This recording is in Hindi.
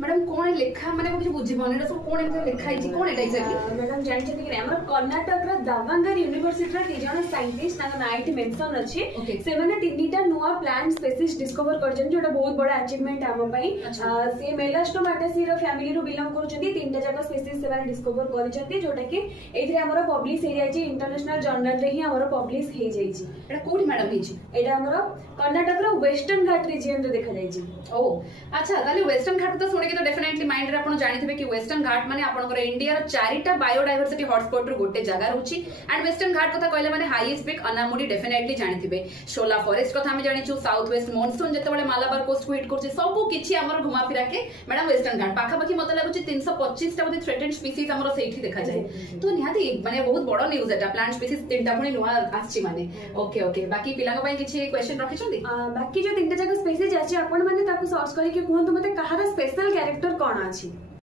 मैडम कौन लिखा माने कुछ बुझी बने सब कौन एम लिखा है कौन एटा एग्जैक्टली मैडम जानते कि हमर कर्नाटक रा दावंगर यूनिवर्सिटी रा तीन जण साइंटिस्ट ताका नाइट मेंशन अछि से माने तीनटा नुवा प्लांट स्पीसीज डिस्कवर करजन जोटा बहुत बड़ा अचीवमेंट हम पई से मेलास्टोमाटासी रा फैमिली रो बिलोंग करजंती तीनटा जाका स्पीसीज से माने डिस्कवर करजंती जोटा कि एथरे हमर पब्लिश हे जाई छि इंटरनेशनल जर्नल रे ही हमर पब्लिश हे जाई छि एटा कोडी मैडम हे छि एटा हमर कर्नाटक रा वेस्टर्न घाट रीजन रे देखा जाई छि ओ अच्छा ताले वेस्टर्न घाट तो सुने कि तो डेफिनेटली माइंड रे आपण जानिथिबे कि वेस्टर्न घाट माने आपनकर इंडिया रो चारिटा बायोडायवर्सिटी हॉटस्पॉट रो गोटे जगह रहउछि एंड वेस्टर्न घाट कथा कहले माने हाईएस्ट पीक अनामुडी डेफिनेटली जानिथिबे शोला फॉरेस्ट कथा हम जानिछु साउथ वेस्ट मॉनसून जते बेले मालाबार कोस्ट को हिट करछि सब किछि हमर घुमा फिरा के मैडम वेस्टर्न घाट पाखा पाखी मते लागुछि 325 टा बदे थ्रेटेड स्पीसीज हमर सेठी देखा जाय तो निहाती माने बहुत बड़ न्यूज एटा प्लांट स्पीसीज तीनटा पुनी नुवा आछि माने ओके ओके बाकी पिला को पई किछि क्वेश्चन रखि छथि बाकी जो तीनटा जगह स्पीसीज अछि आपण माने ताको सर्च करि के कहंतु मते कहारा स्पेशल कैरेक्टर कोन अछि